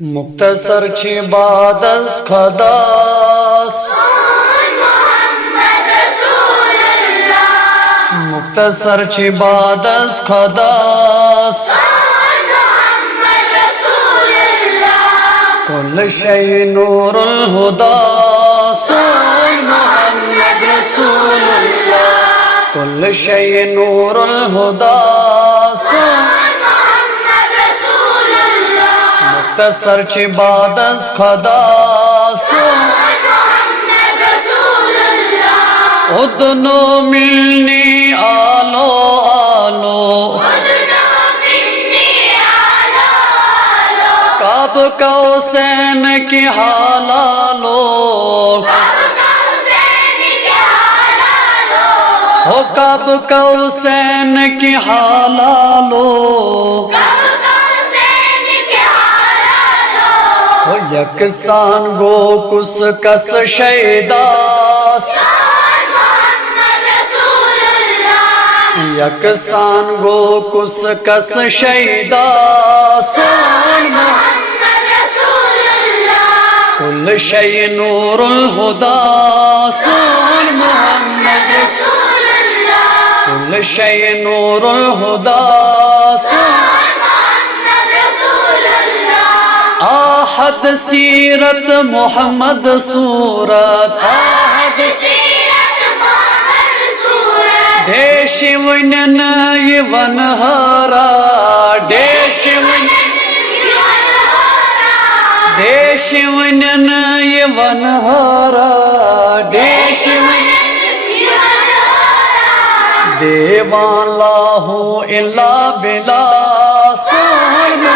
مختصر چھ بعد از خداس مختصر چھ بعد از خداس کل شیء نور الہدا سون محمد رسول اللہ کل شیء نور الہدا سون مختصر چھ بعد از خداس ادنو ملنی آلو آلو کعب قوسین کی حالالو ہو کعب قوسین کی حالالو ہو یکسان گو کس کس شیداس یکسان گو کس کس شیداس کل شیء نور الہدا سون محمد رسول اللہ کل شیء نور الہدا آحد سیرت محمد صورت آحد سیرت محمد صورت دیش ونن یون ہارا دیش ونن یون ہارا دیش دیوان لاہو الا بلا سون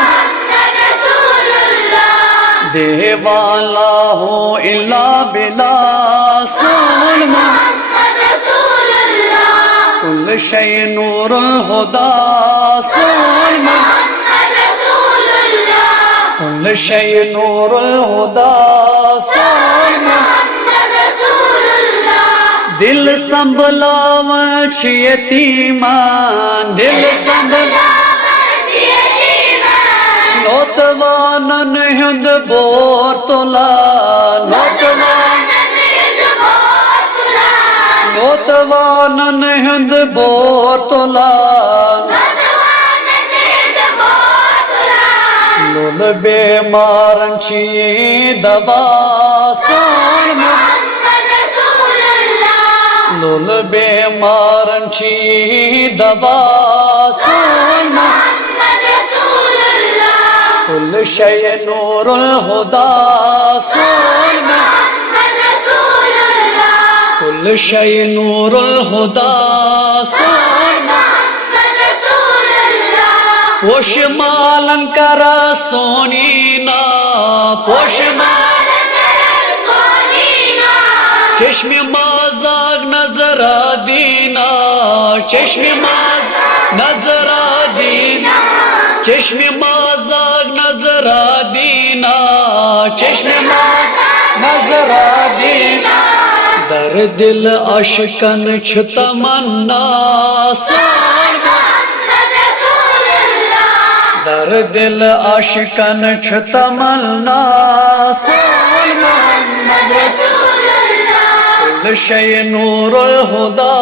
دیوان لاہو الا بلا سون کل شیء نور الہدا سون کل شیء نور الہدا سون دل سنبھلاون چھ یتیمان دل سنبھلاون چھ یتیمان نوتوانن ہند بور تلا نوتوانن ہند بور تلا لول بیمارن چھ دوا سون لول بیمارن چھ دوا سون کل شیء نور الہدا سون کل شیء نور الہدا سون پوش مالن کرا سونینا پوش چشم مازاگ نظر دینا چشم ماز نظر دینا چشم مازاگ نظر دینا چشم ماز نظر دینا در دل اشکن چھ تمنا سون در دل اشکن چھ تمنا سون محمد رسول اللہ کل شیء نور الہدا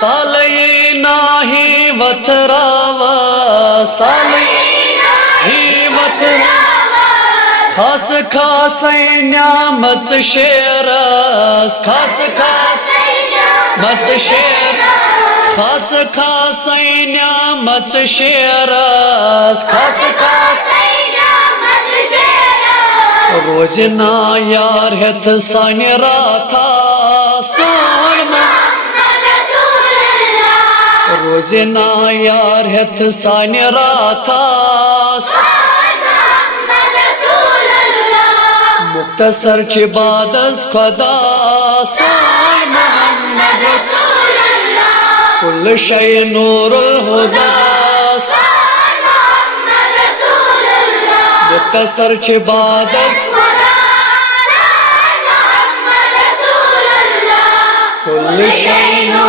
سالیناہی وتراوا سالیناہی وتراوا خاص خاص نعمت شیرس خاص خاص نعمت شیرس خاص خاص نعمت شیرس خاص خاص نعمت شیرس روزنا یار ہتھ سان راتھا سون روزنا یار ہتھ سان راتھا مختصر چھ بعد از خدا سون محمد رسول اللہ کل شیء نور الہدا مختصر چھ بعد از کل شیء